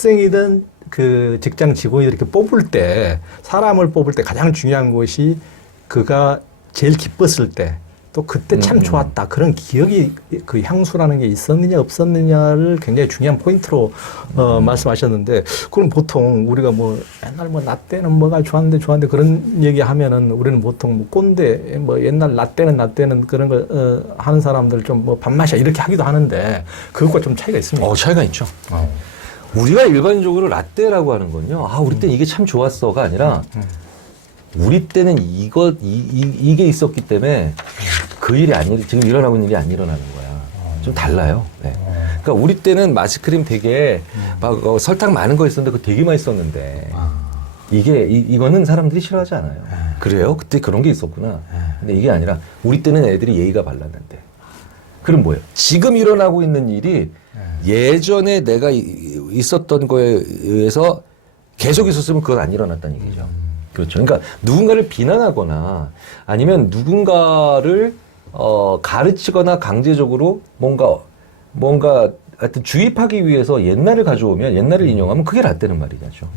학생이든 그 직장 직원이 이렇게 뽑을 때 사람을 뽑을 때 가장 중요한 것이 그가 제일 기뻤을 때 또 그때 참 음, 음. 좋았다 그런 기억이 그 향수라는 게 있었느냐 없었느냐를 굉장히 중요한 포인트로 어, 음. 말씀하셨는데 그럼 보통 우리가 뭐 옛날 뭐 나 때는 뭐가 좋았는데 좋았는데 그런 얘기 하면은 우리는 보통 뭐 꼰대 뭐 옛날 나 때는 나 때는 그런 거 어, 하는 사람들 좀 뭐 밥맛이야 이렇게 하기도 하는데 그것과 좀 차이가 있습니다. 어, 차이가 있죠. 우리가 일반적으로 라떼라고 하는 건요. 아, 우리 때는 이게 참 좋았어가 아니라 우리 때는 이거 이, 이, 게 있었기 때문에 그 일이 안 일, 지금 일어나고 있는 일이 안 일어나는 거야. 좀 달라요. 네. 그러니까 우리 때는 마스크림 되게 막 어, 설탕 많은 거 있었는데 그거 되게 맛있었는데 이게 이, 이거는 사람들이 싫어하지 않아요. 그래요? 그때 그런 게 있었구나. 근데 이게 아니라 우리 때는 애들이 예의가 발랐는데. 그럼 뭐예요? 지금 일어나고 있는 일이 예전에 내가 이- 있었던 거에 의해서 계속 있었으면 그건 안 일어났다는 얘기죠. 그렇죠. 그러니까 누군가를 비난하거나 아니면 누군가를 어, 가르치거나 강제적으로 뭔가 뭔가 하여튼 주입하기 위해서 옛날을 가져오면 옛날을 인용하면 그게 라떼는 말이죠.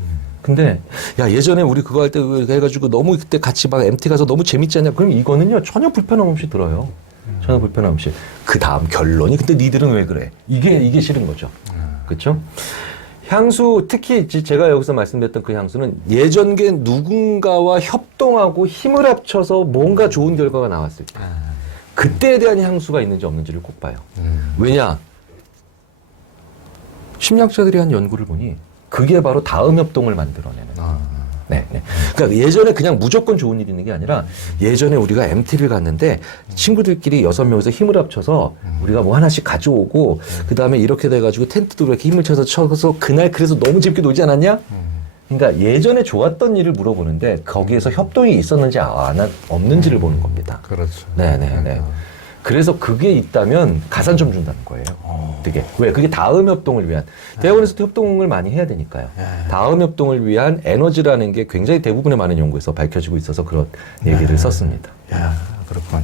근데 야 예전에 우리 그거 할 때 해가지고 너무 그때 같이 막 MT 가서 너무 재밌지 않냐? 그럼 이거는요 전혀 불편함 없이 들어요. 전혀 불편함 없이. 그 다음 결론이 근데 니들은 왜 그래? 이게 이게 싫은 거죠. 그렇죠? 향수 특히 제가 여기서 말씀드렸던 그 향수는 예전에 누군가와 협동하고 힘을 합쳐서 뭔가 좋은 결과가 나왔을 때 그때에 대한 향수가 있는지 없는지를 꼭 봐요. 왜냐? 심리학자들이 한 연구를 보니 그게 바로 다음 협동을 만들어내는. 네, 네. 그러니까 예전에 그냥 무조건 좋은 일이 있는 게 아니라 예전에 우리가 MT를 갔는데 친구들끼리 여섯 명에서 힘을 합쳐서 우리가 뭐 하나씩 가져오고 그 다음에 이렇게 돼가지고 텐트도 이렇게 힘을 쳐서 쳐서 그날 그래서 너무 재밌게 놀지 않았냐? 그러니까 예전에 좋았던 일을 물어보는데 거기에서 협동이 있었는지 안 한- 없는지를 보는 겁니다. 그렇죠. 네, 네, 네. 그래서 그게 있다면 가산점 준다는 거예요. 되게 왜? 그게 다음 협동을 위한 대학원에서 도 협동을 많이 해야 되니까요. 다음 협동을 위한 에너지라는 게 굉장히 대부분의 많은 연구에서 밝혀지고 있어서 그런 얘기를 썼습니다. 야, 그렇군.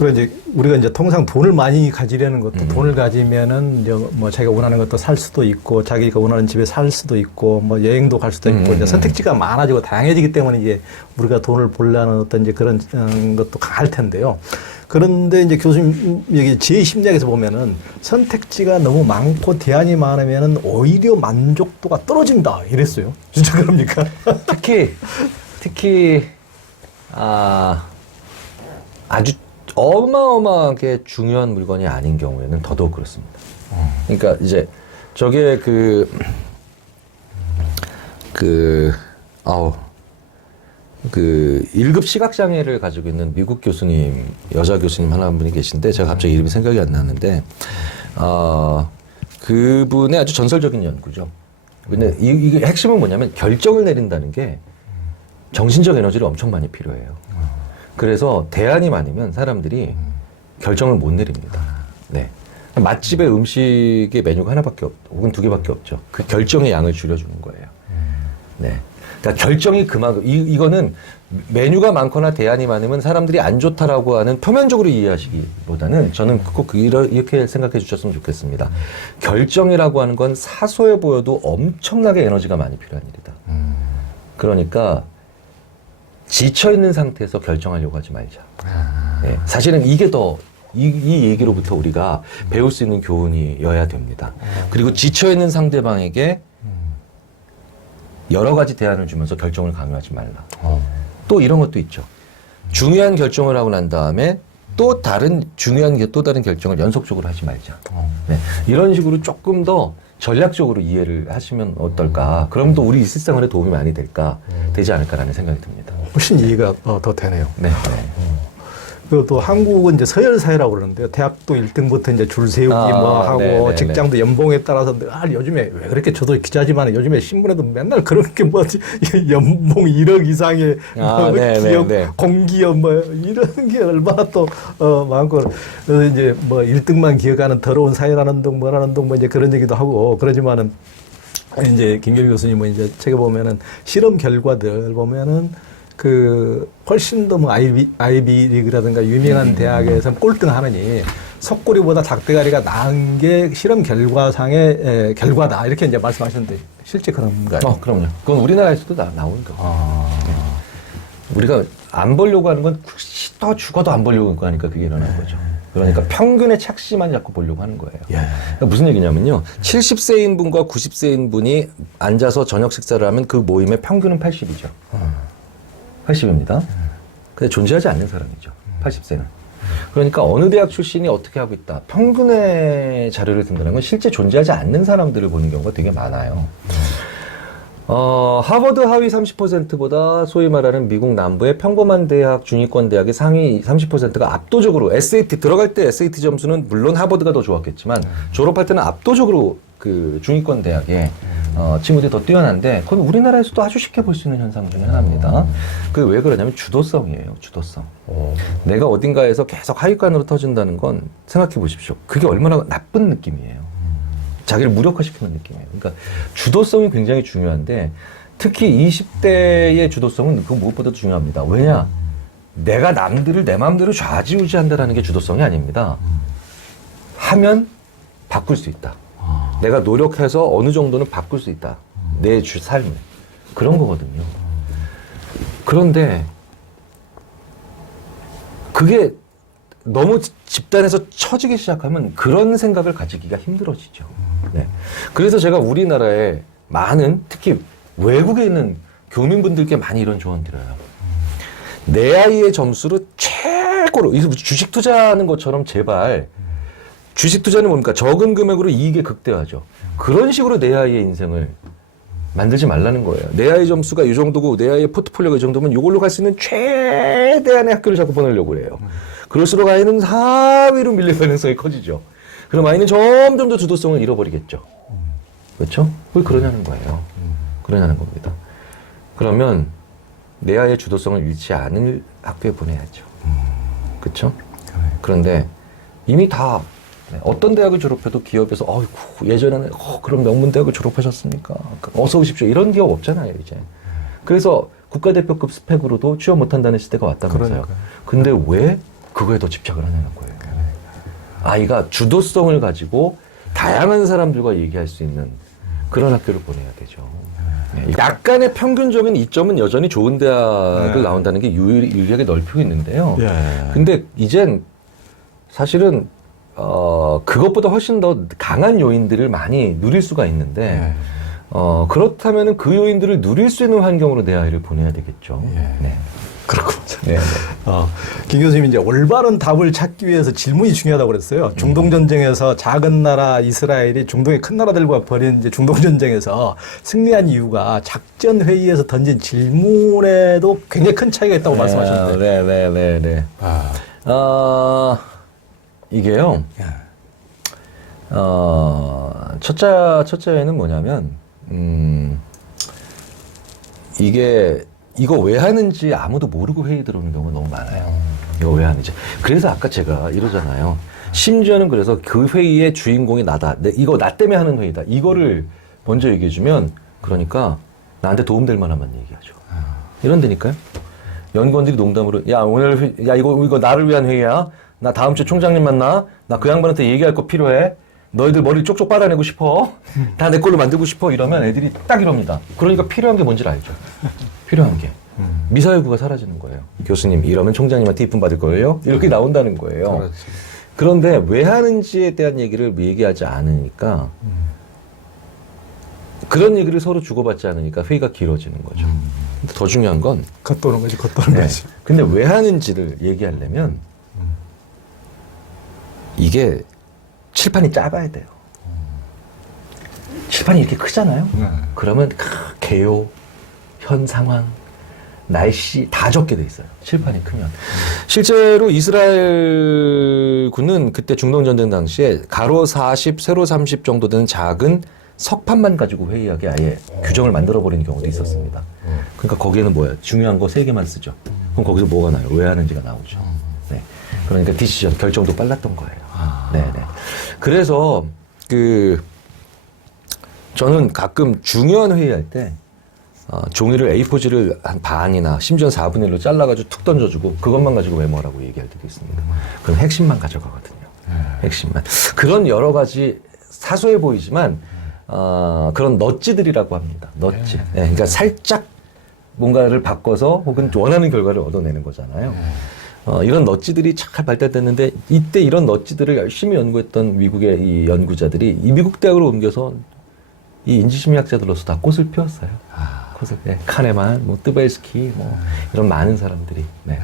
그리고 이제 우리가 이제 통상 돈을 많이 가지려는 것도 음. 돈을 가지면은 이제 뭐 자기가 원하는 것도 살 수도 있고 자기가 원하는 집에 살 수도 있고 뭐 여행도 갈 수도 있고 음, 이제 음. 선택지가 많아지고 다양해지기 때문에 이제 우리가 돈을 벌려는 어떤 이제 그런 음, 것도 강할 텐데요. 그런데 이제 교수님 여기 제 심리학에서 보면은 선택지가 너무 많고 대안이 많으면은 오히려 만족도가 떨어진다 이랬어요. 진짜 그럽니까? 특히 특히 아 아주 어마어마하게 중요한 물건이 아닌 경우에는 더더욱 그렇습니다. 그러니까 이제 저게 그 그, 아우, 그, 1급 시각 장애를 가지고 있는 미국 교수님, 여자 교수님 하나 한 분이 계신데, 제가 갑자기 이름이 생각이 안 나는데, 어, 그분의 아주 전설적인 연구죠. 근데 이, 이게 핵심은 뭐냐면 결정을 내린다는 게 정신적 에너지를 엄청 많이 필요해요. 그래서 대안이 많으면 사람들이 결정을 못 내립니다. 네. 맛집의 음식의 메뉴가 하나밖에 없, 혹은 두 개밖에 없죠. 그 결정의 양을 줄여주는 거예요. 네. 그러니까 결정이 그만큼, 이, 이거는 메뉴가 많거나 대안이 많으면 사람들이 안 좋다라고 하는 표면적으로 이해하시기보다는 저는 꼭 이러- 이렇게 생각해 주셨으면 좋겠습니다. 결정이라고 하는 건 사소해 보여도 엄청나게 에너지가 많이 필요한 일이다. 그러니까 지쳐 있는 상태에서 결정하려고 하지 말자. 네, 사실은 이게 더 이, 이 얘기로부터 우리가 배울 수 있는 교훈이어야 됩니다. 그리고 지쳐 있는 상대방에게 여러 가지 대안을 주면서 결정을 강요하지 말라. 또 이런 것도 있죠. 중요한 결정을 하고 난 다음에 또 다른 중요한 게 또 다른 결정을 연속적으로 하지 말자. 네, 이런 식으로 조금 더 전략적으로 이해를 하시면 어떨까. 그럼 또 우리 일상생활에 도움이 많이 될까, 되지 않을까라는 생각이 듭니다. 훨씬 이해가 어, 더 되네요. 네. 그리고 또 한국은 이제 서열 사회라고 그러는데요. 대학도 1등부터 이제 줄 세우기 아, 뭐 하고 네, 네, 직장도 연봉에 따라서 늘 요즘에 왜 그렇게 저도 기자지만 요즘에 신문에도 맨날 그런 게 뭐지 연봉 1억 이상의 아, 뭐 네, 네, 기업 네. 공기업 뭐 이런 게 얼마나 또 어, 많고 그래서 이제 뭐 1등만 기억하는 더러운 사회라는 둥 뭐라는 둥뭐 이제 그런 얘기도 하고 그러지만은 이제 김경일 교수님은 이제 책에 보면은 실험 결과들 보면은 그 훨씬 더 뭐 아이비 아이비 리그라든가 유명한 대학에서 꼴등하느니 석고리보다 닭대가리가 나은 게 실험 결과상의 에, 결과다 이렇게 이제 말씀하셨는데 실제 그런가요? 어, 그럼요. 그건 우리나라에서도 나, 나오는 거. 아, 우리가 안 보려고 하는 건더 죽어도 안 보려고 하니까 그게 일어나는 거죠. 그러니까 평균의 착시만 자꾸 보려고 하는 거예요. 예. 그러니까 무슨 얘기냐면요. 70세인 분과 90세인 분이 앉아서 저녁 식사를 하면 그 모임의 평균은 80이죠. 80입니다. 근데 존재하지 않는 사람이죠. 80세는. 그러니까 어느 대학 출신이 어떻게 하고 있다. 평균의 자료를 든다는 건 실제 존재하지 않는 사람들을 보는 경우가 되게 많아요. 어, 하버드 하위 30%보다 소위 말하는 미국 남부의 평범한 대학, 중위권 대학의 상위 30%가 압도적으로 SAT 들어갈 때 SAT 점수는 물론 하버드가 더 좋았겠지만 졸업할 때는 압도적으로 그 중위권 대학에 어, 친구들이 더 뛰어난데 그건 우리나라에서도 아주 쉽게 볼 수 있는 현상 중에 하나입니다. 그왜 그러냐면 주도성이에요. 주도성. 내가 어딘가에서 계속 하위권으로 터진다는 건 생각해 보십시오. 그게 얼마나 나쁜 느낌이에요. 자기를 무력화시키는 느낌이에요. 그러니까 주도성이 굉장히 중요한데 특히 20대의 주도성은 그 무엇보다도 중요합니다. 왜냐? 내가 남들을 내 마음대로 좌지우지한다라는 게 주도성이 아닙니다. 하면 바꿀 수 있다. 내가 노력해서 어느 정도는 바꿀 수 있다. 내 주 삶을. 그런 거거든요. 그런데 그게 너무 집단에서 처지기 시작하면 그런 생각을 가지기가 힘들어지죠. 네. 그래서 제가 우리나라에 많은 특히 외국에 있는 교민분들께 많이 이런 조언 드려요. 내 아이의 점수를 최고로 주식 투자하는 것처럼 제발 주식 투자는 뭡니까 적은 금액으로 이익의 극대화죠. 그런 식으로 내 아이의 인생을 만들지 말라는 거예요. 내 아이 점수가 이 정도고 내 아이의 포트폴리오가 이 정도면 이걸로 갈 수 있는 최대한의 학교를 자꾸 보내려고 그래요. 그럴수록 아이는 하위로 밀릴 가능성이 커지죠. 그럼 아이는 점점 더 주도성을 잃어버리겠죠. 그렇죠? 왜 그러냐는 거예요. 그러냐는 겁니다. 그러면 내 아이의 주도성을 잃지 않을 학교에 보내야죠. 그렇죠? 그런데 이미 다 네, 어떤 대학을 졸업해도 기업에서 어이구 예전에는 어, 그런 명문 대학을 졸업하셨습니까? 어서 오십시오. 이런 기업 없잖아요 이제. 그래서 국가대표급 스펙으로도 취업 못한다는 시대가 왔다면서요. 그러니까요. 근데 왜 그거에 더 집착을 하냐는 거예요. 아이가 주도성을 가지고 다양한 사람들과 얘기할 수 있는 그런 학교를 보내야 되죠. 네, 약간의 평균적인 이점은 여전히 좋은 대학을 네. 나온다는 게 유리, 유리하게 넓히고 있는데요. 예. 근데 이젠 사실은 어 그것보다 훨씬 더 강한 요인들을 많이 누릴 수가 있는데 예. 어 그렇다면은 그 요인들을 누릴 수 있는 환경으로 내 아이를 보내야 되겠죠. 예. 네. 그렇군요. 네. 어, 김 교수님이 이제 올바른 답을 찾기 위해서 질문이 중요하다고 그랬어요. 중동 전쟁에서 작은 나라 이스라엘이 중동의 큰 나라들과 벌인 이제 중동 전쟁에서 승리한 이유가 작전 회의에서 던진 질문에도 굉장히 큰 차이가 있다고 말씀하셨는데. 네, 네, 네, 네. 아, 어, 이게요. 예. 어, 첫째, 첫째는 뭐냐면, 음, 이게, 이거 왜 하는지 아무도 모르고 회의 들어오는 경우가 너무 많아요. 이거 왜 하는지. 그래서 아까 제가 이러잖아요. 심지어는 그래서 그 회의의 주인공이 나다. 내, 이거 나 때문에 하는 회의다. 이거를 먼저 얘기해주면, 그러니까 나한테 도움될 만한만 얘기하죠. 이런 데니까요. 연구원들이 농담으로, 야, 오늘, 회- 야, 이거, 이거 나를 위한 회의야? 나 다음 주에 총장님 만나? 나 그 양반한테 얘기할 거 필요해? 너희들 머리 쪽쪽 빨아내고 싶어? 다 내 걸로 만들고 싶어? 이러면 애들이 딱 이럽니다. 그러니까 필요한 게 뭔지 알죠. 필요한 게. 미사일구가 사라지는 거예요. 교수님, 이러면 총장님한테 이쁨 받을 거예요? 이렇게 나온다는 거예요. 그렇지. 그런데 왜 하는지에 대한 얘기를 얘기하지 않으니까 그런 얘기를 서로 주고받지 않으니까 회의가 길어지는 거죠. 근데 더 중요한 건 겉도는 거지, 겉도는 네. 거지. 근데 왜 하는지를 얘기하려면 이게 칠판이 작아야 돼요. 칠판이 이렇게 크잖아요. 네. 그러면 크, 개요, 현 상황, 날씨 다 적게 돼 있어요. 칠판이 크면. 실제로 이스라엘 군은 그때 중동 전쟁 당시에 가로 40, 세로 30 정도 되는 작은 석판만 가지고 회의하게 아예 규정을 만들어 버리는 경우도 있었습니다. 그러니까 거기에는 뭐예요? 중요한 거 세 개만 쓰죠. 그럼 거기서 뭐가 나요? 왜 하는지가 나오죠. 네. 그러니까 디시전 결정도 빨랐던 거예요. 네, 네. 그래서 그 저는 가끔 중요한 회의할 때 어, 종이를 A4지를 한 반이나 심지어는 4분의 1로 잘라가지고 툭 던져주고 그것만 가지고 메모하라고 얘기할 때도 있습니다. 그럼 핵심만 가져가거든요. 핵심만. 그런 여러 가지 사소해 보이지만 어, 그런 넛지들이라고 합니다. 넛지. 예, 그러니까 살짝 뭔가를 바꿔서 혹은 원하는 결과를 얻어내는 거잖아요. 어, 이런 넛지들이 잘 발달됐는데 이때 이런 넛지들을 열심히 연구했던 미국의 이 연구자들이 이 미국 대학으로 옮겨서 이 인지심리학자들로서 다 꽃을 피웠어요. 꽃을 네, 카네만, 뭐 뜨베스키, 뭐 이런 많은 사람들이. 네.